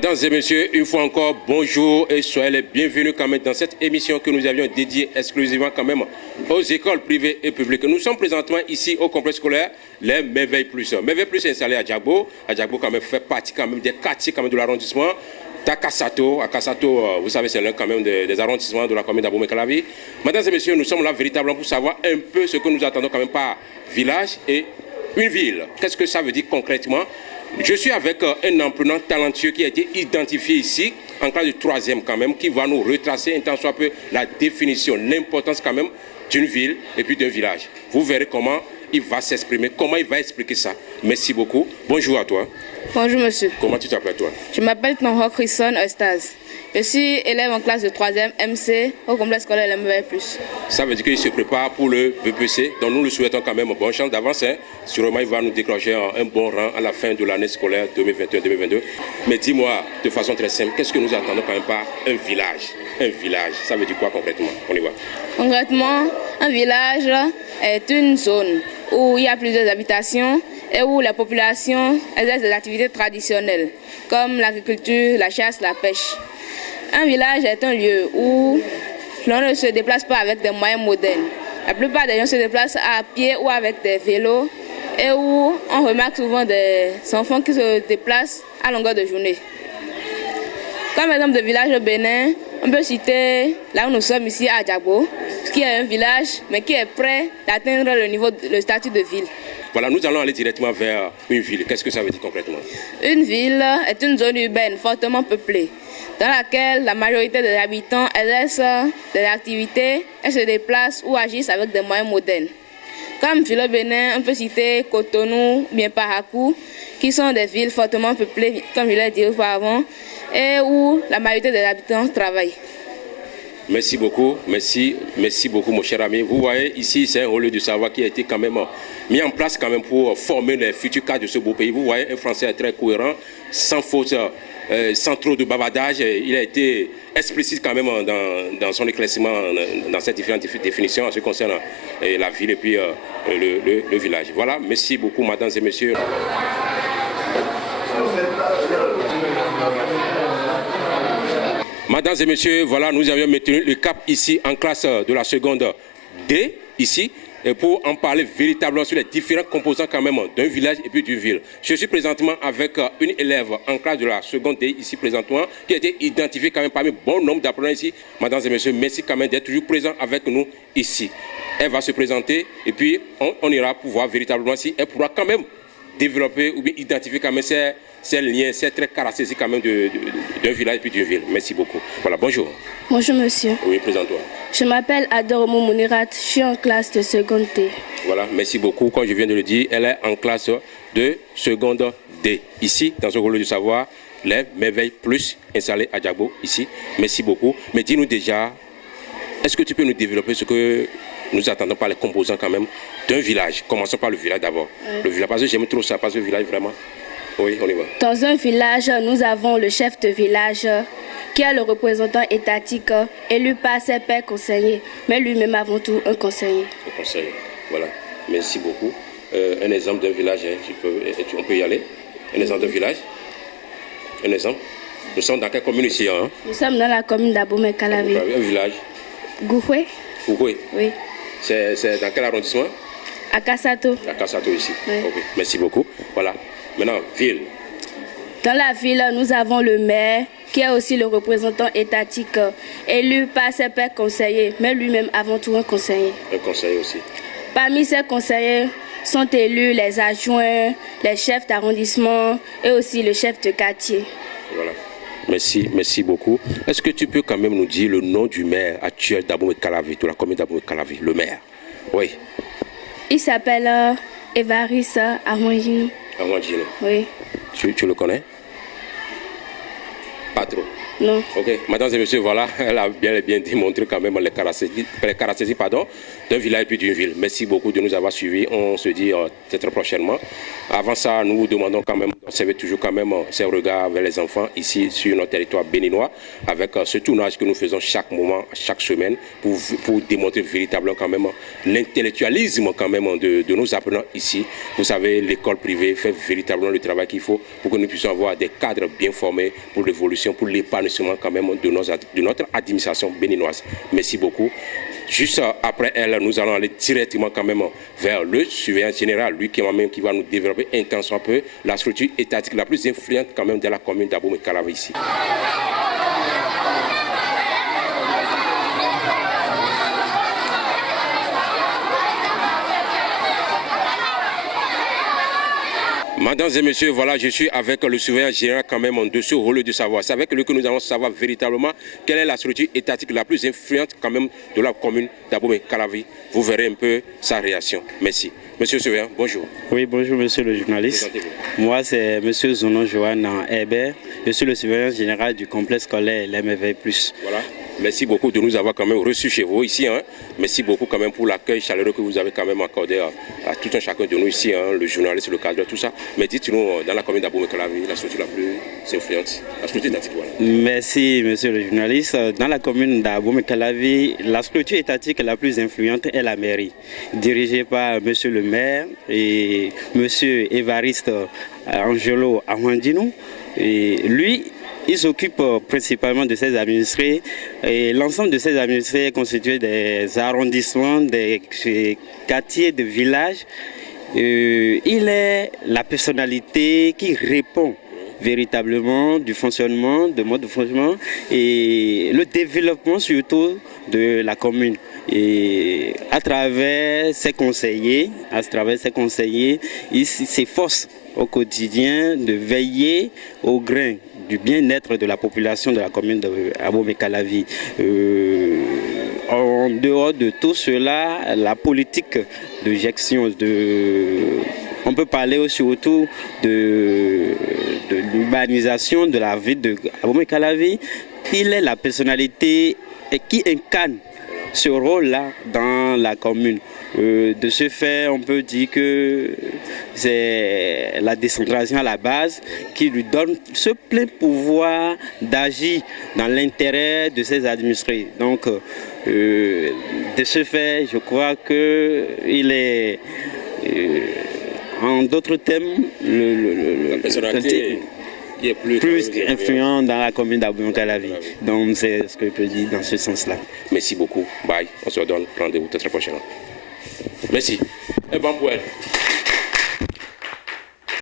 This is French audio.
Mesdames et messieurs, une fois encore, bonjour et soyez les bienvenus quand même dans cette émission que nous avions dédiée exclusivement quand même aux écoles privées et publiques. Nous sommes présentement ici au complexe scolaire Les Merveilles Plus. Merveilles Plus est installé à Djagbo. Djagbo quand même fait partie quand même des quartiers quand même de l'arrondissement d'Akasato. Akasato, vous savez, c'est l'un quand même des arrondissements de la commune d'Abomey-Calavi. Mesdames et messieurs, nous sommes là véritablement pour savoir un peu ce que nous attendons quand même par village et une ville. Qu'est-ce que ça veut dire concrètement? Je suis avec un apprenant talentueux qui a été identifié ici, en classe de 3e quand même, qui va nous retracer un tant soit peu la définition, l'importance quand même d'une ville et puis d'un village. Vous verrez comment il va s'exprimer, comment il va expliquer ça. Merci beaucoup. Bonjour à toi. Bonjour monsieur. Comment tu t'appelles toi? Je m'appelle Tonho Chrisson Eustaz. Je suis élève en classe de 3e MC au complexe scolaire Les Merveilles Plus. Ça veut dire qu'il se prépare pour le BPC, donc nous le souhaitons quand même bonne chance d'avance. Sûrement il va nous décrocher un bon rang à la fin de l'année scolaire 2021-2022. Mais dis-moi de façon très simple, qu'est-ce que nous attendons quand même par un village? Un village, ça veut dire quoi concrètement? On y va. Concrètement, un village est une zone où il y a plusieurs habitations et où la population exerce des activités traditionnelles comme l'agriculture, la chasse, la pêche. Un village est un lieu où l'on ne se déplace pas avec des moyens modernes. La plupart des gens se déplacent à pied ou avec des vélos et où on remarque souvent des enfants qui se déplacent à longueur de journée. Comme exemple de village au Bénin, on peut citer là où nous sommes ici à Djagbo, qui est un village mais qui est prêt d'atteindre le statut de ville. Voilà, nous allons aller directement vers une ville. Qu'est-ce que ça veut dire concrètement? Une ville est une zone urbaine fortement peuplée, dans laquelle la majorité des habitants exercent des activités et se déplacent ou agissent avec des moyens modernes. Comme ville au Bénin, on peut citer Cotonou, bien Parakou, qui sont des villes fortement peuplées, comme je l'ai dit auparavant, et où la majorité des habitants travaillent. Merci beaucoup, merci beaucoup mon cher ami. Vous voyez ici c'est un relais du savoir qui a été quand même mis en place quand même pour former les futurs cadres de ce beau pays. Vous voyez un Français très cohérent, sans faute, sans trop de bavardage. Il a été explicite quand même dans son éclaircissement, dans ces différentes définitions en ce qui concerne la ville et puis le village. Voilà, merci beaucoup mesdames et messieurs. Mesdames et messieurs, voilà, nous avions maintenu le cap ici en classe de la seconde D, ici, pour en parler véritablement sur les différents composants quand même d'un village et puis d'une ville. Je suis présentement avec une élève en classe de la seconde D, ici présentement, qui a été identifiée quand même parmi bon nombre d'apprenants ici. Mesdames et messieurs, merci quand même d'être toujours présents avec nous ici. Elle va se présenter et puis on ira pouvoir véritablement, si elle pourra quand même développer ou bien identifier quand même ces liens, ces traits caractéristiques quand même d'un village et puis d'une ville. Merci beaucoup. Voilà, bonjour. Bonjour monsieur. Oui, présente-toi. Je m'appelle Adoromo Mounirat, je suis en classe de seconde D. Voilà, merci beaucoup. Comme je viens de le dire, elle est en classe de seconde D. Ici, dans ce rôle du savoir, Les Merveilles Plus, installé à Djagbo, ici. Merci beaucoup. Mais dis-nous déjà, est-ce que tu peux nous développer ce que nous attendons par les composants quand même d'un village? Commençons par le village d'abord. Le village, parce que j'aime trop ça, parce que le village vraiment... Oui, on y va. Dans un village, nous avons le chef de village qui est le représentant étatique élu par ses pairs conseillers, mais lui-même avant tout un conseiller. Un conseiller, voilà. Merci beaucoup. Un exemple d'un village, on peut y aller. Un exemple d'un village. Un exemple. Nous sommes dans quelle commune ici Nous sommes dans la commune d'Abomey-Calavi. Un village. Gouhoué. Gouhoué. Oui. C'est dans quel arrondissement? Akasato. Akasato ici. Oui. Okay. Merci beaucoup. Voilà. Maintenant, ville. Dans la ville, nous avons le maire, qui est aussi le représentant étatique, élu par ses pairs conseillers, mais lui-même avant tout un conseiller. Un conseiller aussi. Parmi ces conseillers sont élus les adjoints, les chefs d'arrondissement et aussi le chef de quartier. Voilà. Merci beaucoup. Est-ce que tu peux quand même nous dire le nom du maire actuel d'Abomey-Calavi, de la commune d'Abomey-Calavi, le maire? Oui. Il s'appelle Évariste Armangino. Armangino. Oui. Tu le connais? Pas trop. Non. Ok, mesdames et messieurs, voilà, elle a bien démontré quand même les caractéristiques d'un village et puis d'une ville. Merci beaucoup de nous avoir suivis. On se dit peut-être prochainement. Avant ça, nous vous demandons quand même d'observer toujours quand même ces regards vers les enfants ici sur notre territoire béninois avec ce tournage que nous faisons chaque moment, chaque semaine pour démontrer véritablement quand même l'intellectualisme quand même de nos apprenants ici. Vous savez, l'école privée fait véritablement le travail qu'il faut pour que nous puissions avoir des cadres bien formés pour l'évolution, pour l'épanouissement quand même de notre administration béninoise. Merci beaucoup. Juste après elle, nous allons aller directement quand même vers le surveillant général, lui qui va nous développer un temps soit peu la structure étatique la plus influente quand même de la commune d'Abomey-Calavi ici. Mesdames et messieurs, voilà, je suis avec le surveillant général quand même de ce rôle de savoir. C'est avec lui que nous allons savoir véritablement quelle est la structure étatique la plus influente quand même de la commune d'Abomey-Calavi. Vous verrez un peu sa réaction. Merci. Monsieur le surveillant, bonjour. Oui, bonjour monsieur le journaliste. Moi c'est monsieur Zonon Johan Hébert. Je suis le surveillant général du complexe scolaire LMV+. Voilà. Merci beaucoup de nous avoir quand même reçus chez vous ici. Merci beaucoup quand même pour l'accueil chaleureux que vous avez quand même accordé à tout un chacun de nous ici, le journaliste, le cadre, tout ça. Mais dites-nous, dans la commune d'Abomey-Calavi, la structure la plus influente, la structure étatique. Voilà. Merci monsieur le journaliste. Dans la commune d'Abomey-Calavi, la structure étatique la plus influente est la mairie, dirigée par monsieur le maire et monsieur Évariste Angelo Ahwandino. Et lui, il s'occupe principalement de ses administrés et l'ensemble de ses administrés est constitué des arrondissements, des quartiers, de villages. Il est la personnalité qui répond véritablement du fonctionnement, de mode de fonctionnement et le développement surtout de la commune. Et à travers ses conseillers, il s'efforce au quotidien de veiller au grain du bien-être de la population de la commune d'Abomey-Calavi. En dehors de tout cela, la politique de gestion, on peut parler aussi autour de l'urbanisation de la ville d'Abomey-Calavi. Il est la personnalité qui incarne ce rôle-là dans la commune. De ce fait, on peut dire que c'est la décentralisation à la base qui lui donne ce plein pouvoir d'agir dans l'intérêt de ses administrés. Donc, de ce fait, je crois qu'il est, en d'autres termes, la personnalité qui est plus influent dans la commune d'Abomey-Calavi. Donc c'est ce que je peux dire dans ce sens-là. Merci beaucoup. Bye. On se donne rendez-vous très prochainement. Merci. Et bon pour elle.